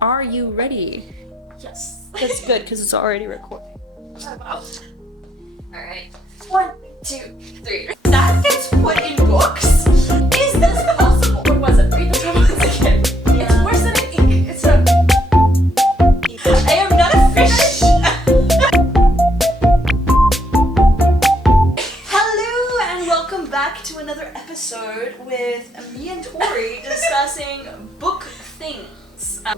Are you ready? Yes. That's good because it's already recording. Alright. 1, 2, 3. That gets put in books? Is this possible? What was it? Read the title once again. Yeah. It's worse than an ink. It's a... I am not a fish! Hello and welcome back to another episode with me and Tori discussing book things.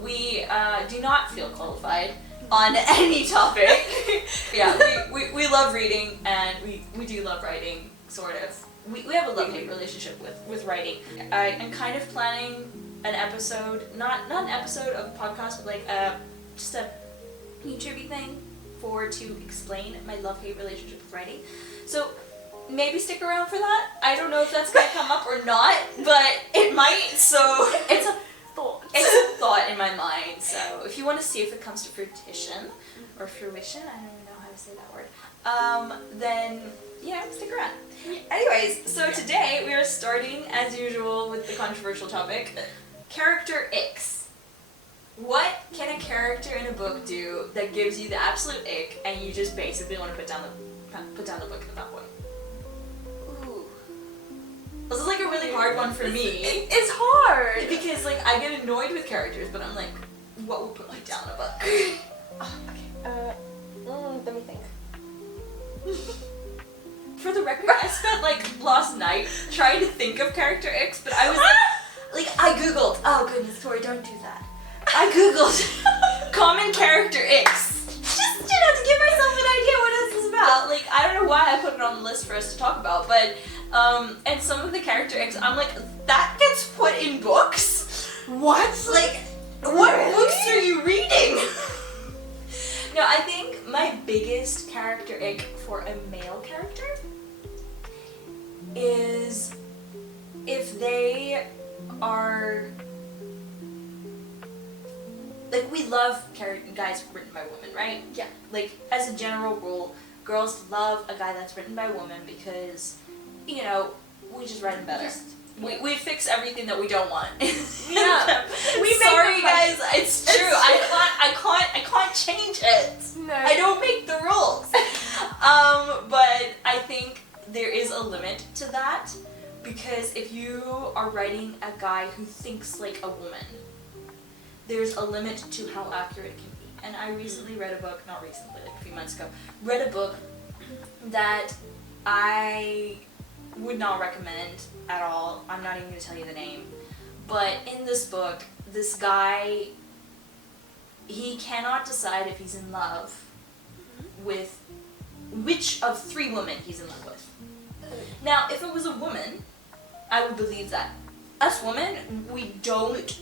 We do not feel qualified on any topic. Yeah, we love reading and we do love writing, sort of. We have a love-hate relationship with writing. I am kind of planning an episode, not an episode of a podcast, but like just a YouTube thing to explain my love-hate relationship with writing. So maybe stick around for that. I don't know if that's gonna come up or not, but it might, so it's a thought. It's a thought in my mind, so if you want to see if it comes to fruition, or fruition, I don't even know how to say that word, then, yeah, stick around. Anyways, so today we are starting, as usual, with the controversial topic, character icks. What can a character in a book do that gives you the absolute ick, and you just basically want to put down the book at that point? Ooh. This is like a really hard one for me. It's hard! Because like I get annoyed with characters, but I'm like, what would put me down a book? Okay. Let me think. For the record, I spent like last night trying to think of character icks, but I was like I googled. Oh goodness, Tori, don't do that. I googled common character icks. Just to give myself an idea what this is about. Like I don't know why I put it on the list for us to talk about, but and some of the character icks, I'm like, that gets put in books? What? Like, what books are you reading? No, I think my biggest character ick for a male character is if they are, like, we love guys written by women, right? Yeah. Like, as a general rule, girls love a guy that's written by a woman because, you know, we just write him better. We fix everything that we don't want. Yeah. Sorry guys, it's true. I can't change it. No. I don't make the rules. But I think there is a limit to that, because if you are writing a guy who thinks like a woman, there's a limit to how accurate it can be. And I recently read a book, not recently, like a few months ago, read a book that I would not recommend at all. I'm not even going to tell you the name. But in this book, this guy, he cannot decide if he's in love with which of 3 women he's in love with. Now, if it was a woman, I would believe that. Us women, we don't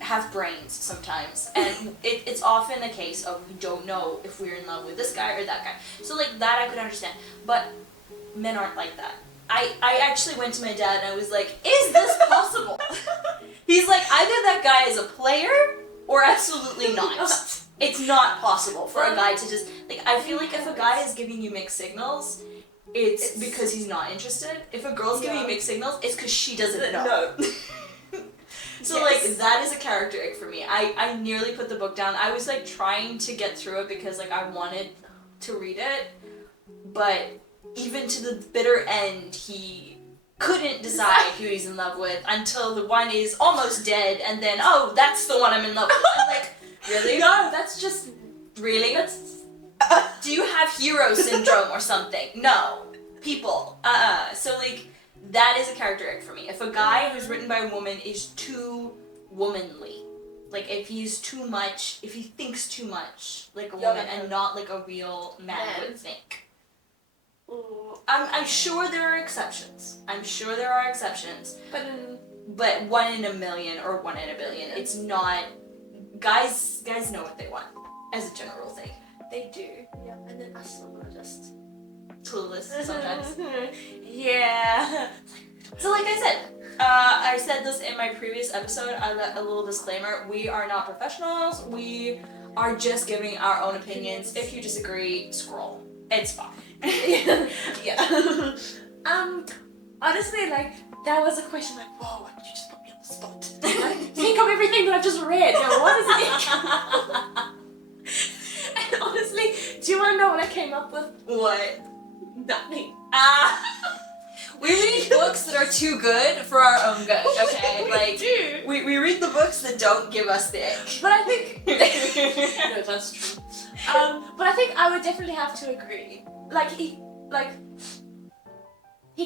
have brains sometimes, and it's often a case of we don't know if we're in love with this guy or that guy. So like that I could understand, but men aren't like that. I actually went to my dad and I was like, is this possible? He's like, either that guy is a player or absolutely not. It's not possible for a guy to just, like, I feel like if a guy is giving you mixed signals, it's because he's not interested. If a girl's giving you mixed signals, it's because she doesn't know. So like that is a character ick for me. I nearly put the book down. I was like trying to get through it because like I wanted to read it, but even to the bitter end, he couldn't decide who he's in love with until the one is almost dead, and then, oh, that's the one I'm in love with. I'm like, really? No, that's just... Really? Do you have hero syndrome or something? No. People. So, like, that is a character ick for me. If a guy who's written by a woman is too womanly, like, if he's too much, if he thinks too much like a woman and not like a real man would think. I'm sure there are exceptions. But 1 in a million or 1 in a billion. It's not. Guys know what they want as a general thing. They do. Yeah. And then us are just clueless sometimes. Yeah. So like I said this in my previous episode. I let a little disclaimer. We are not professionals. We are just giving our own opinions. If you disagree, scroll. It's fine. Yeah. Honestly, like, that was a question like, whoa, you just put me on the spot. Like, think of everything that I've just read. Now, what is it? And honestly, do you want to know what I came up with? What? Nothing. We read books that are too good for our own good, okay? Like, we read the books that don't give us the ick. But I think... no, that's true. But I think I would definitely have to agree. Like, he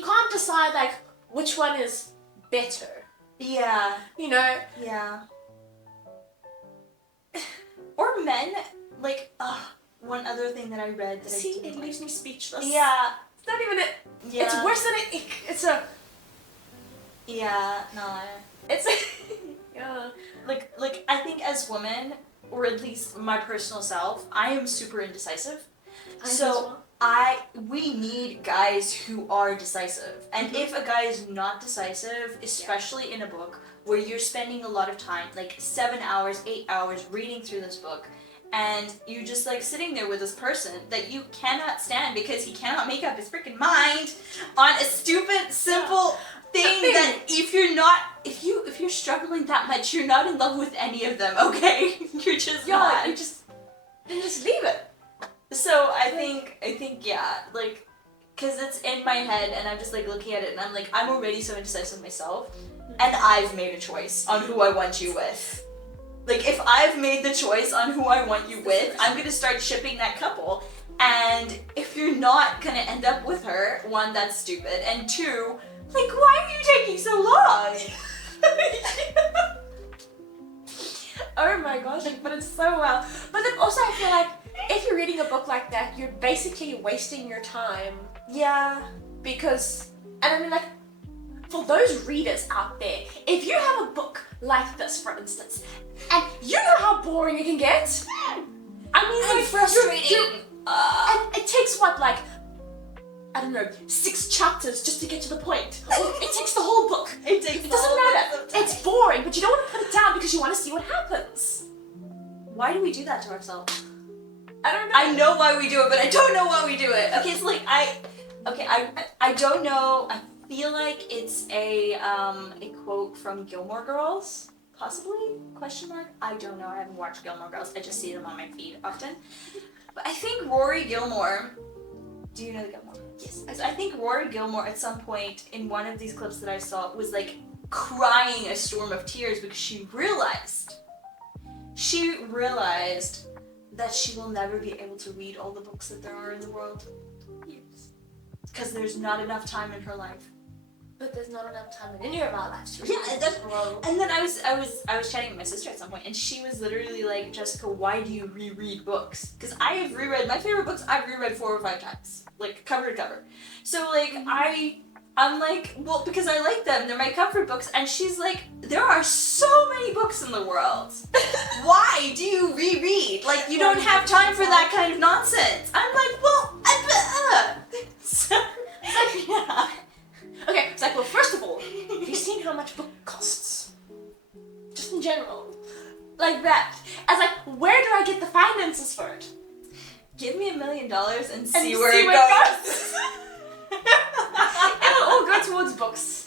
can't decide, like, which one is better. Yeah. You know? Yeah. Or men, like, one other thing that I read that See, I it leaves me speechless. Yeah. It's not even it. Yeah. It's worse than it. It's a... Yeah, no. It's yeah. Like I think as women, or at least my personal self, I am super indecisive. We need guys who are decisive. And if a guy is not decisive, especially in a book where you're spending a lot of time, like 7 hours, 8 hours reading through this book, and you're just like sitting there with this person that you cannot stand because he cannot make up his freaking mind on a stupid, simple thing that if you're struggling that much, you're not in love with any of them, okay? You're just not. You just leave it. So I think yeah, like, cause it's in my head and I'm just like looking at it and I'm like, I'm already so indecisive myself, and I've made a choice on who I want you with. Like, if I've made the choice on who I want you with, I'm gonna start shipping that couple. And if you're not gonna end up with her, one, that's stupid, and two, like, why are you taking so long? Oh my gosh, like, but it's so well. But then also I feel like if you're reading a book like that, you're basically wasting your time. Yeah. Because, and I mean, like, for those readers out there, if you have a book like this, for instance, and you know how boring it can get, I mean, And like, frustrating. And it takes what, like, I don't know, 6 chapters just to get to the point. Or it takes the whole book. It doesn't matter. It's boring, but you don't want to put it down because you want to see what happens. Why do we do that to ourselves? I don't know. I know why we do it, but I don't know why we do it. Okay, so like I don't know. I feel like it's a quote from Gilmore Girls, possibly? Question mark? I don't know. I haven't watched Gilmore Girls. I just see them on my feed often. But I think Rory Gilmore. Do you know the Gilmore? Yes. So I think Rory Gilmore at some point in one of these clips that I saw was like crying a storm of tears because she realized that she will never be able to read all the books that there are in the world. Yes. Because there's not enough time in her life. But there's not enough time in any of our lives to read. Yeah, that's wrong. And then I was chatting with my sister at some point, and she was literally like, Jessica, why do you reread books? Because I have reread my favorite books. I've reread 4 or 5 times, like cover to cover. So like I'm like, well, because I like them. They're my comfort books. And she's like, there are so many books in the world. Why do you reread? Like, you don't have time for that kind of nonsense. I'm like, well, so, like, yeah. Okay, it's like, well, first of all, have you seen how much book costs? Just in general. Like that. I was like, where do I get the finances for it? Give me $1 million and see you where see it where it goes. It'll all go towards books.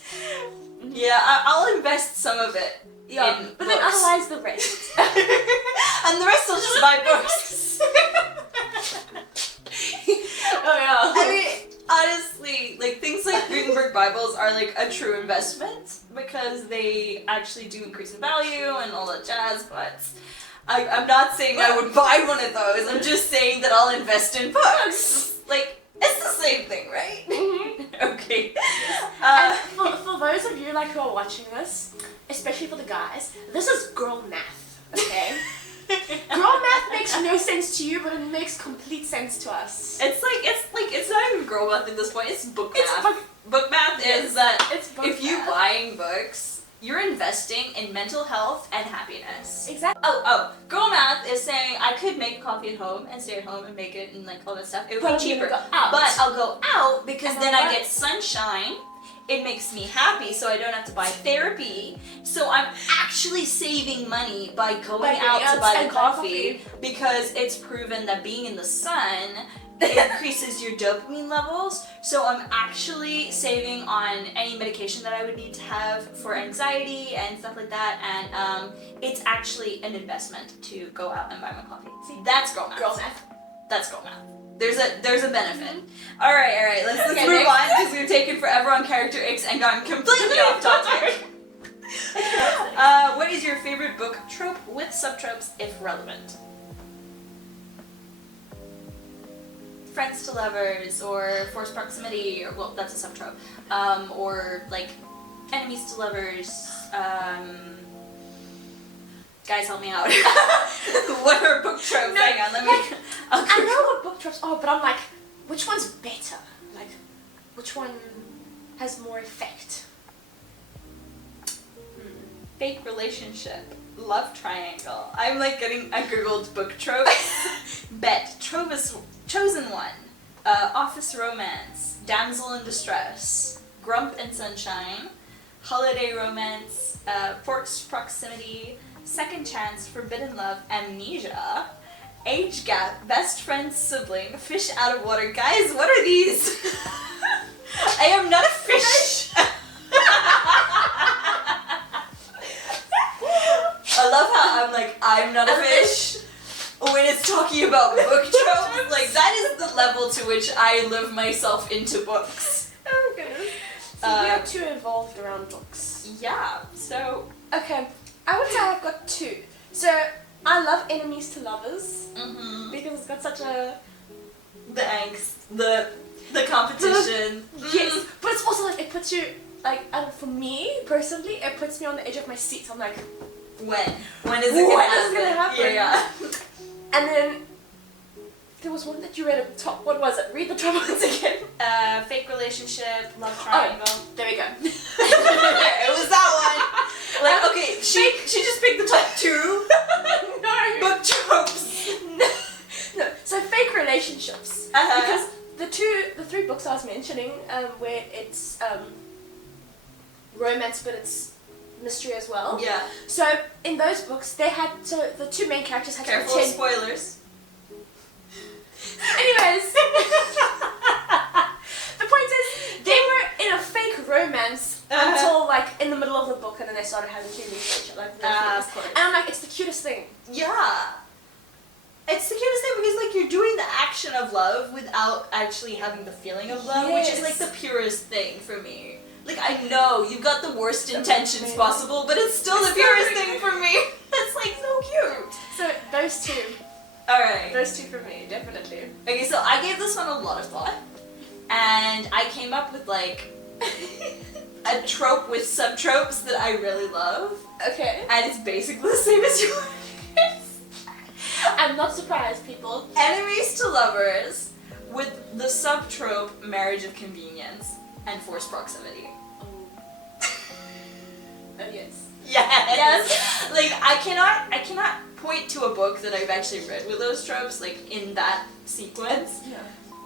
Yeah, I'll invest some of it. Yeah, in but books. then otherwise the rest. And the rest will just buy books. Oh yeah. I mean, honestly, like things like Gutenberg Bibles are like a true investment because they actually do increase in value and all that jazz, but I'm not saying I would buy one of those. I'm just saying that I'll invest in books. Like, it's the same thing, right? Okay. And for those of you like who are watching this, especially for the guys, this is girl math, okay? Girl math makes no sense to you, but it makes complete sense to us. It's not even girl math at this point. It's book It's math. Book math is that It's book if you're math. buying books, you're investing in mental health and happiness. Exactly. Oh, girl math is saying I could make coffee at home and stay at home and make it and like all that stuff. It would But be I'm gonna cheaper. go out. But I'll go out because And then I'll I work. get sunshine. It makes me happy, so I don't have to buy therapy. So I'm actually saving money by going By out getting to buy outside the buy coffee because it's proven that being in the sun increases your dopamine levels. So I'm actually saving on any medication that I would need to have for anxiety and stuff like that. And it's actually an investment to go out and buy my coffee. See, that's girl math. Girl math. That's girl math. There's a benefit. All right. Let's Okay, move next. on because we've taken forever on character icks and gotten completely off topic. What is your favorite book trope with subtropes, if relevant? Friends to lovers, or forced proximity, or well, that's a subtrope. Or like enemies to lovers. Guys, help me out. What are book tropes? No, Hang on, let me. like, I know what book tropes are, but I'm like, which one's better? Like, which one has more effect? Fake relationship, love triangle. I'm like getting. I googled book tropes. Bet chosen one. Office romance, damsel in distress, grump and sunshine, holiday romance, forced proximity, second chance, forbidden love, amnesia, age gap, best friend, sibling, fish out of water. Guys, what are these? I am not a fish. I love how I'm like, I'm not a fish. When it's talking about book tropes, like that is the level to which I live myself into books. Oh goodness. So we are too involved around books. Yeah, so Okay, I would say I've got two. So I love enemies to lovers because it's got such a the angst, the competition. yes, but it's also like it puts you like for me personally, it puts me on the edge of my seat. I'm like, When is it gonna happen? Yeah. And then there was one that you read at the top. What was it? Read the top ones again. Fake relationship, love triangle. Oh, there we go. It was that one. Like, okay, she just picked the top two. No. Book tropes. No. So fake relationships. Uh-huh. Because the three books I was mentioning, where it's romance, but it's mystery as well. Yeah. So in those books, the two main characters had Careful to of pretend. spoilers. Anyways, the point is they were in a fake romance until like in the middle of the book, and then they started having feelings for each other. Of course. And I'm like, it's the cutest thing. Yeah. It's the cutest thing because like you're doing the action of love without actually having the feeling of love, which is like the purest thing for me. Like I know you've got the worst intentions possible, but it's still the purest thing for me. It's like so cute. So those two. Alright. Those two for me, definitely. Okay, so I gave this one a lot of thought. And I came up with like a trope with subtropes that I really love. Okay. And it's basically the same as yours. I'm not surprised, people. Enemies to lovers with the subtrope marriage of convenience and forced proximity. Oh yes. Yes. Like I cannot point to a book that I've actually read with those tropes like in that sequence. Yeah.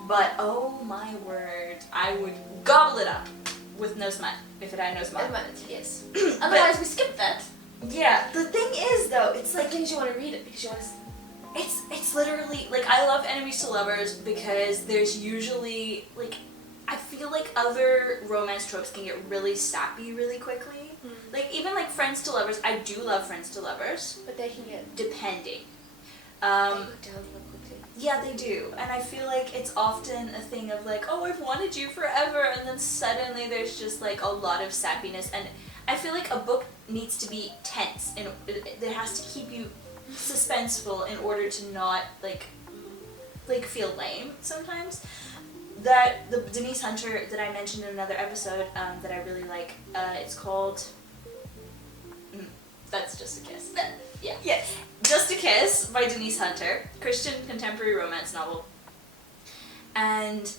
But oh my word, I would gobble it up with no smut if it had no smut. Yes. Otherwise, we skip that. Yeah. The thing is though, it's Like, like because you want to read it, because you want to. it's literally like I love enemies to lovers because there's usually like I feel like other romance tropes can get really sappy really quickly. Like even like friends to lovers, I do love friends to lovers. But they can get. Depending. They go down real quickly. Yeah, they do. And I feel like it's often a thing of like, oh, I've wanted you forever, and then suddenly there's just like a lot of sappiness. And I feel like a book needs to be tense, and it has to keep you suspenseful in order to not like feel lame sometimes. That the Denise Hunter that I mentioned in another episode that I really like, it's called That's Just a Kiss. Yeah. Yes. Just a Kiss by Denise Hunter, Christian contemporary romance novel. And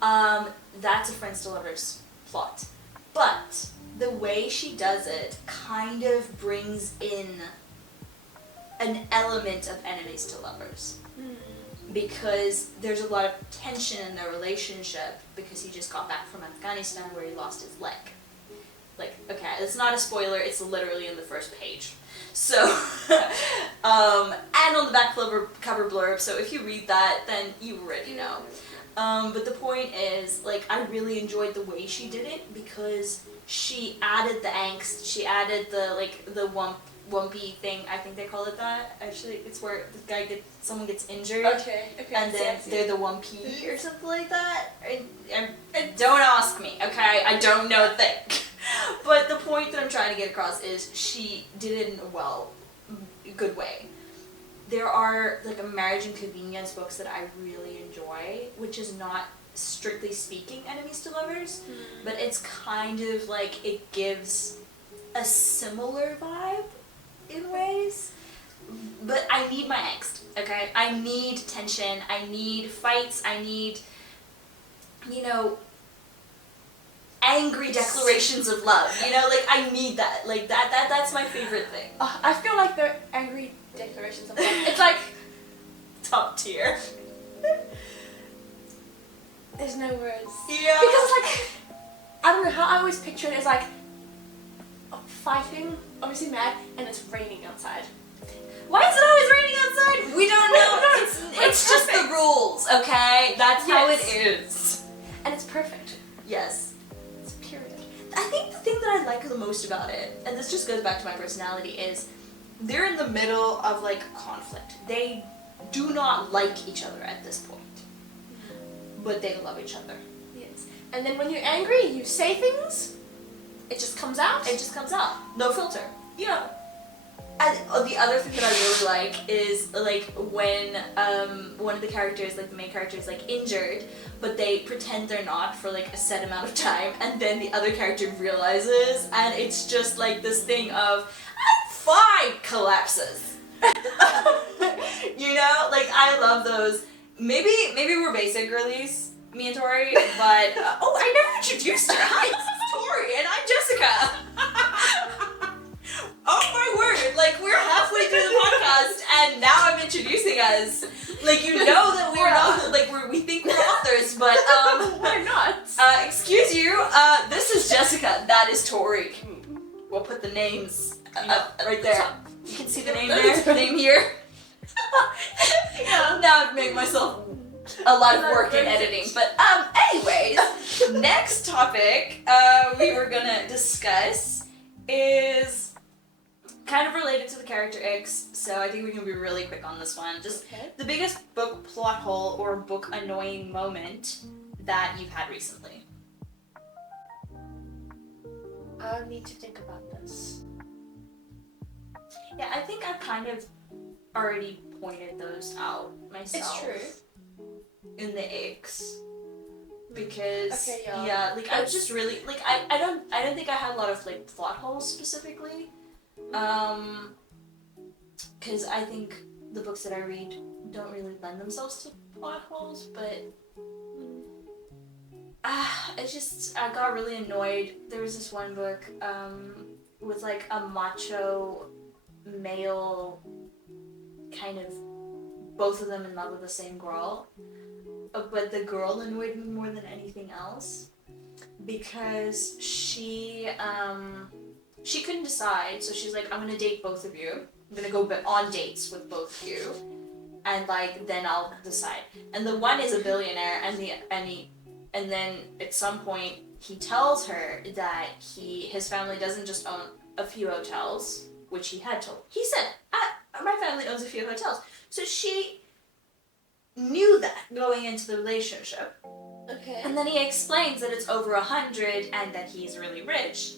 that's a friends to lovers plot. But the way she does it kind of brings in an element of enemies to lovers. Because there's a lot of tension in their relationship because he just got back from Afghanistan where he lost his leg. Like, okay, it's not a spoiler, it's literally in the first page. So, and on the back cover blurb. So if you read that, then you already know. But the point is, like, I really enjoyed the way she did it because she added the angst. She added the wumpy thing. I think they call it that. Actually, it's where someone gets injured. Okay. And then they're the wumpy or something like that. Don't ask me, okay? I don't know a thing. But the point that I'm trying to get across is she did it in a good way. There are like a marriage and convenience books that I really enjoy, which is not strictly speaking enemies to lovers, but it's kind of like it gives a similar vibe in ways. But I need my angst, okay? I need tension, I need fights, I need, angry declarations of love, like I need that. Like that's my favorite thing. I feel like they're angry declarations of love. It's like top tier. There's no words. Yeah. Because like I don't know how I always picture it as like fighting, obviously mad, and it's raining outside. Why is it always raining outside? We don't know. It's just the rules, okay? That's how it is. And it's perfect. Yes. It's period. I think the thing that I like the most about it, and this just goes back to my personality, is they're in the middle of like conflict. They do not like each other at this point, but they love each other. Yes. And then when you're angry, you say things. It just comes out. It just comes out. No filter. Yeah. And the other thing that I really like is like when one of the characters, like the main character, is like injured, but they pretend they're not for like a set amount of time, and then the other character realizes, and it's just like this thing of I'm fine collapses. Like I love those. Maybe we're basic girlies, me and Tori, but I never introduced her. Hi, this is Tori, and I'm Jessica. Oh my word! Like we're halfway through the podcast, and now I'm introducing us. Like that we're not like we think we're authors, but we're not. Excuse you. This is Jessica. That is Tori. We'll put the names right there. You can see the name there. The name here. Yeah. Now I've made myself a lot of work in editing. But anyways, next topic we were gonna discuss is kind of related to the character icks, so I think we can be really quick on this one. Just the biggest book plot hole or book annoying moment that you've had recently. I'll need to think about this. Yeah, I think I've kind of already pointed those out myself. It's true. In the icks. Because yeah, like I was just really like I don't think I had a lot of like plot holes specifically. Because I think the books that I read don't really lend themselves to plot holes, but I got really annoyed. There was this one book with like a macho male, kind of both of them in love with the same girl, but the girl annoyed me more than anything else because she couldn't decide, so she's like, I'm gonna date both of you. I'm gonna go on dates with both of you, and like then I'll decide. And the one is a billionaire, and then at some point he tells her that his family doesn't just own a few hotels, which he had told. He said, my family owns a few hotels. So she knew that going into the relationship. Okay. And then he explains that it's over 100 and that he's really rich.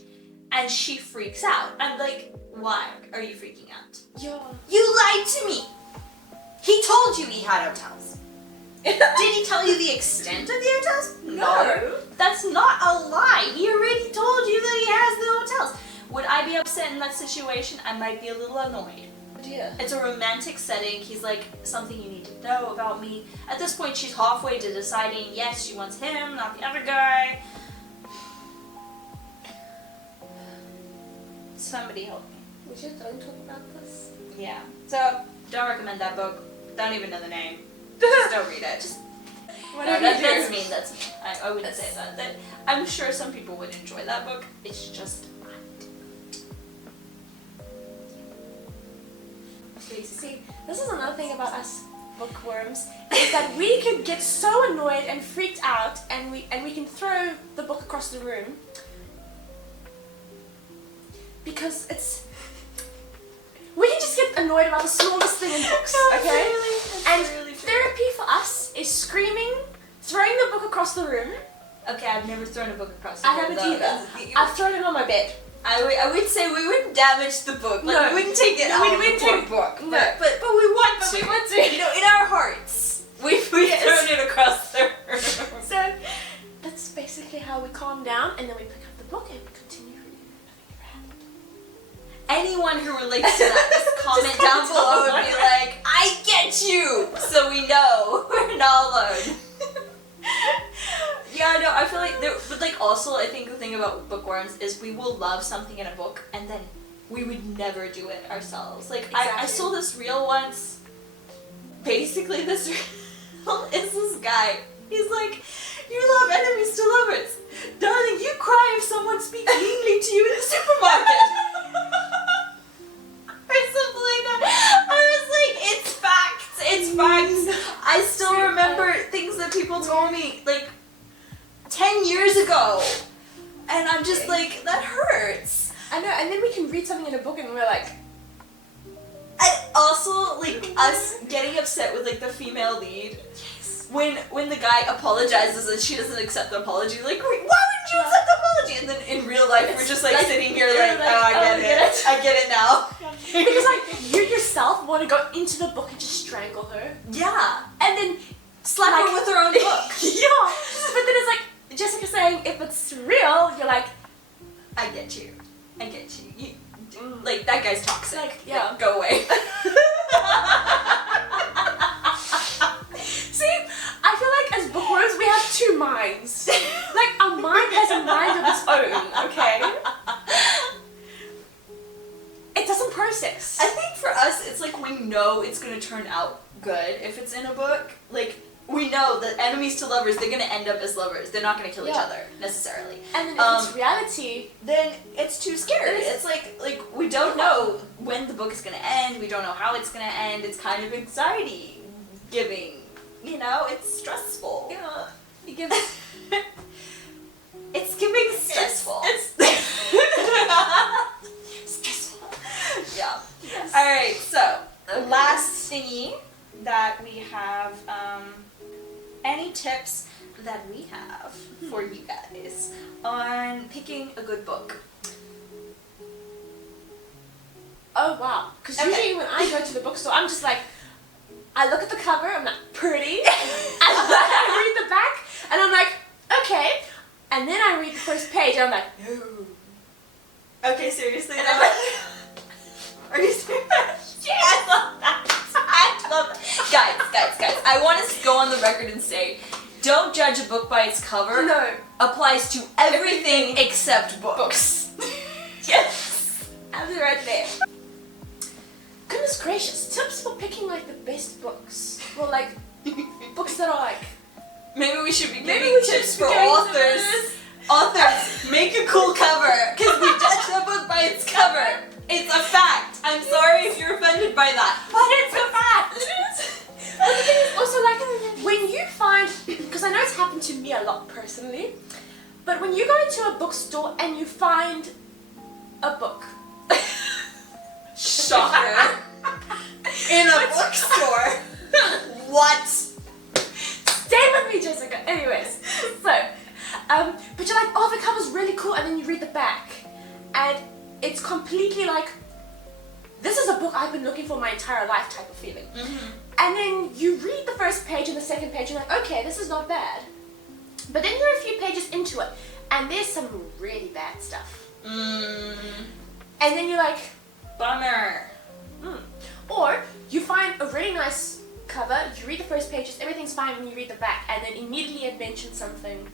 And she freaks out. I'm like, why are you freaking out? Yeah. You lied to me! He told you he had hotels. Did he tell you the extent of the hotels? No. That's not a lie. He already told you that he has the hotels. Would I be upset in that situation? I might be a little annoyed. Yeah. It's a romantic setting. He's like, something you need to know about me. At this point, she's halfway to deciding, yes, she wants him, not the other guy. Somebody help me. We just don't talk about this. Yeah. So, don't recommend that book. Don't even know the name. Just don't read it. Just that's mean. That's mean. I wouldn't say that. I'm sure some people would enjoy that book. It's just See, this is another thing about us bookworms, is that we can get so annoyed and freaked out, and we can throw the book across the room because we can just get annoyed about the smallest thing in books, okay? That's really true. Therapy for us is screaming, throwing the book across the room. Okay, I've never thrown a book across the I room. haven't either. I've thrown it on my bed. I would say we wouldn't damage the book. Like, No. we wouldn't take it No, out we of the wouldn't poor take- book. no. But we want to. We want to. You know, in our hearts, we've Yes. thrown it across the room. So that's basically how we calm down, and then we pick up the book and we continue reading. Nothing ever happened. Anyone who relates to that, just comment Just down comment below down and be like, I get you! So we know we're not alone. Yeah, no, I feel like but like also I think the thing about bookworms is we will love something in a book and then we would never do it ourselves. Like I Exactly. saw this reel once. Basically this reel is this guy. He's like, you love enemies to lovers. Darling, you cry if someone speaks meanly to you in the supermarket. Or something like that. I was like, it's facts, it's facts. I still remember things that people told me like 10 years ago. And I'm just like, that hurts. I know, and then we can read something in a book and we're like, And also, like, us getting upset with like the female lead. yes. When the guy apologizes and she doesn't accept the apology, like, wait, why wouldn't you accept the apology? And then in real life, we're just like sitting here like, oh, I get it. I get it now. Because like you yourself want to go into the book and just strangle her, Yeah. and then Slap like, her with her own book. yeah. But then it's like Jessica saying, if it's real, you're like, I get you. I get you. Like, that guy's toxic. Like, yeah. Go away. see, I feel like as bookworms we have two minds. Like our mind has a mind of its own. Okay. It doesn't process. I think for us, it's like we know it's gonna turn out good if it's in a book. Like, we know that enemies to lovers, they're gonna end up as lovers. They're not gonna kill each Yeah. other, necessarily. And then if it's reality, Then it's too scary. It is. It's like we don't know when the book is gonna end. We don't know how it's gonna end. It's kind of anxiety giving. You know, it's stressful. yeah, you give It's giving stressful. It's stressful. Yeah. Yes. Alright, so last thingy that we have, any tips that we have for you guys on picking a good book? Oh wow! Because Okay. usually when I go to the bookstore, I'm just like, I look at the cover, I'm like, pretty, and then I read the back, and I'm like, okay, and then I read the first page, and I'm like, no. Okay, seriously And though? I'm like, Are you serious? Yeah, I love that. I love that. Guys, I want to go on the record and say, don't judge a book by its cover. no. Applies to everything except books. Yes, absolutely right there. Goodness gracious, tips for picking like the best books. Well, like books that are like. Maybe we should be Maybe giving we should tips be for going to authors. this. Authors, make a cool cover, because we judge the book by its cover. It's a fact. I'm sorry if you're offended by that, but it's a fact. But the thing is also like when you find, because I know it's happened to me a lot personally, but when you go into a bookstore and you find a book. Shocker. In a bookstore. What? Stay with me, Jessica. Anyways, so, but you're like, oh, the cover's really cool, and then you read the back, and it's completely like, this is a book I've been looking for my entire life type of feeling. Mm-hmm. And then you read the first page and the second page, and you're like, okay, this is not bad. But then you're a few pages into it, and there's some really bad stuff. And then you're like, Bummer. Or you find a really nice cover, you read the first pages, everything's fine when you read the back, and then immediately it mentions something.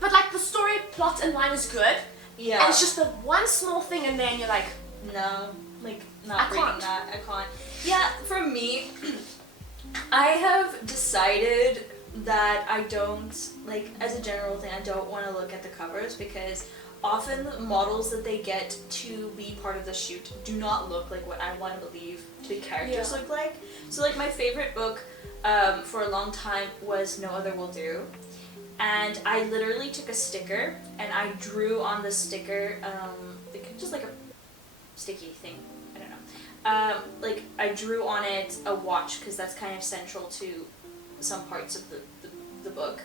But like the story, plot, and line is good, Yeah. and it's just the one small thing in there, and you're like, No, like, I not reading can't. that. I can't. Yeah, for me, I have decided that I don't, like, as a general thing, I don't want to look at the covers because often the models that they get to be part of the shoot do not look like what I want to believe characters Yeah. look like. So like my favorite book for a long time was No Other Will Do. And I literally took a sticker and I drew on the sticker, just like a sticky thing, I don't know. Like I drew on it a watch because that's kind of central to some parts of the book.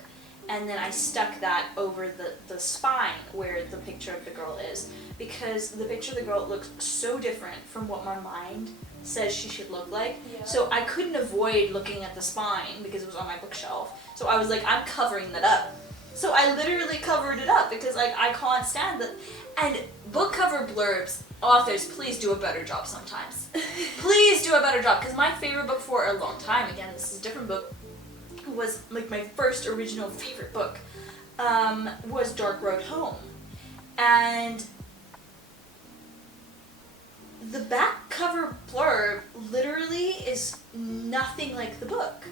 And then I stuck that over the spine where the picture of the girl is, because the picture of the girl looks so different from what my mind says she should look like. Yeah. So I couldn't avoid looking at the spine because it was on my bookshelf. So I was like, I'm covering that up. So I literally covered it up because like I can't stand that. And book cover blurbs, authors, please do a better job sometimes. Please do a better job, because my favorite book for a long time, again, this is a different book, was like my first original favorite book, was Dark Road Home. And the back cover blurb literally is nothing like the book.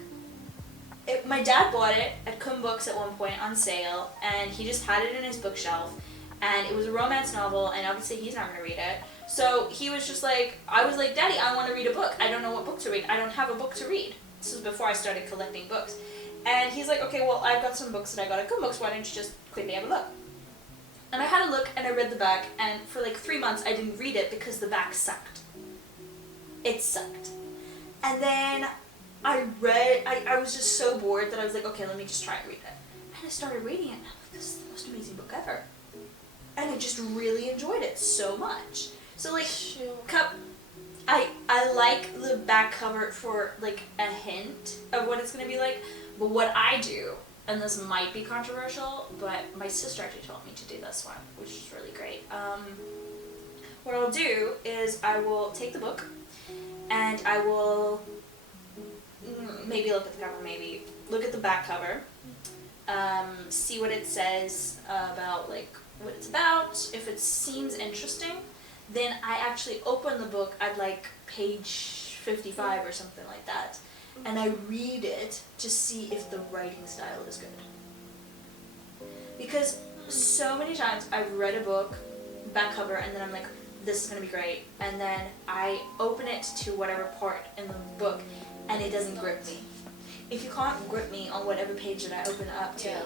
My dad bought it at Coombe Books at one point on sale, and he just had it in his bookshelf, and it was a romance novel, and obviously he's not going to read it. So he was just like, I was like, Daddy, I want to read a book. I don't know what book to read. I don't have a book to read. This was before I started collecting books. And he's like, okay, well, I've got some books that I got at Coombe Books. Why don't you just quickly have a look? And I had a look, and I read the back, and for like 3 months I didn't read it because the back sucked. It sucked. And then I was just so bored that I was like, okay, let me just try and read it. And I started reading it, and I'm like, this is the most amazing book ever. And I just really enjoyed it so much. So like, I like the back cover for like a hint of what it's gonna be like, but what I do, and this might be controversial, but my sister actually told me to do this one, which is really great. What I'll do is I will take the book, and I will maybe look at the cover, maybe look at the back cover, see what it says about like what it's about. If it seems interesting, then I actually open the book at like page 55 or something like that, and I read it to see if the writing style is good. Because so many times I've read a book, back cover, and then I'm like, this is going to be great, and then I open it to whatever part in the book, and it doesn't grip me. If you can't grip me on whatever page that I open up to. Yeah.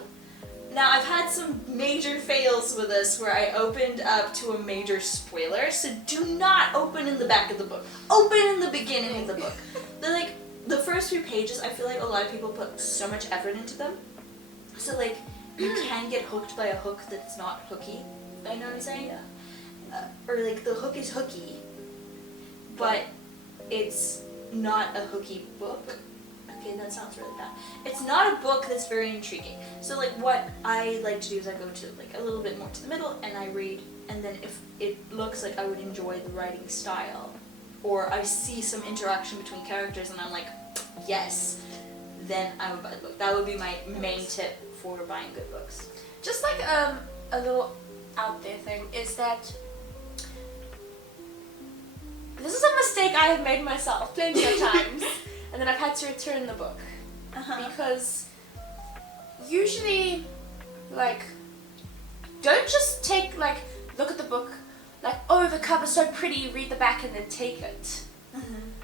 Now, I've had some major fails with this where I opened up to a major spoiler, so do not open in the back of the book. Open in the beginning of the book. The first few pages, I feel like a lot of people put so much effort into them. So like, you can get hooked by a hook that's not hooky. You know what I'm saying? Or like, the hook is hooky, but it's not a hooky book. Okay, that sounds really bad. It's not a book that's very intriguing. So like what I like to do is I go to like a little bit more to the middle and I read, and then if it looks like I would enjoy the writing style, or I see some interaction between characters and I'm like, yes, then I would buy the book. That would be my main tip for buying good books. Just like a little out there thing is that this is a mistake I have made myself plenty of times, and then I've had to return the book. Because usually, like, don't just take, like, look at the book, like, oh, the cover's so pretty, read the back and then take it.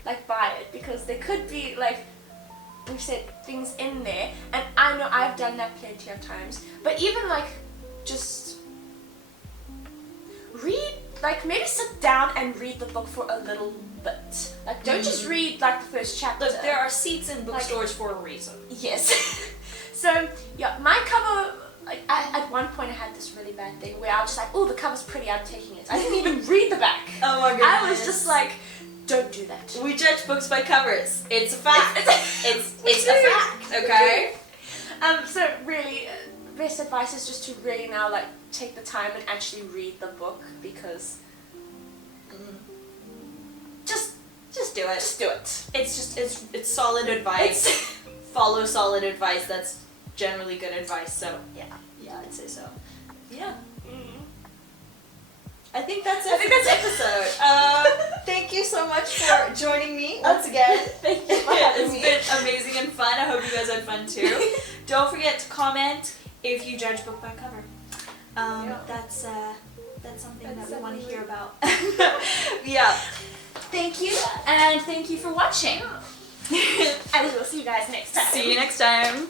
Like, buy it, because there could be, like, we've said things in there, and I know I've done that plenty of times, but even, like, just read, like, maybe sit down and read the book for a little bit. Like, don't just read, like, the first chapter. Look, there are seats in bookstores for a reason. Yes. So, yeah, my cover, like, at one point I had this really bad thing where I was just like, oh, the cover's pretty, I'm taking it. I didn't even read the back. Oh my goodness. I was just like, don't do that. We judge books by covers. It's a fact. it's a fact, okay? So really, best advice is just to really now, like, take the time and actually read the book, because just do it. just do it. It's solid advice. Follow solid advice. That's generally good advice. So yeah, I'd say so. Yeah. I think that's it. I think for that's this episode. Thank you so much for joining me once again. Thank you for having me. It's been amazing and fun. I hope you guys had fun too. Don't forget to comment if you judge book by cover. That's something that we want to hear about. Yeah. thank you, and thank you for watching. And we'll see you guys next time. See you next time.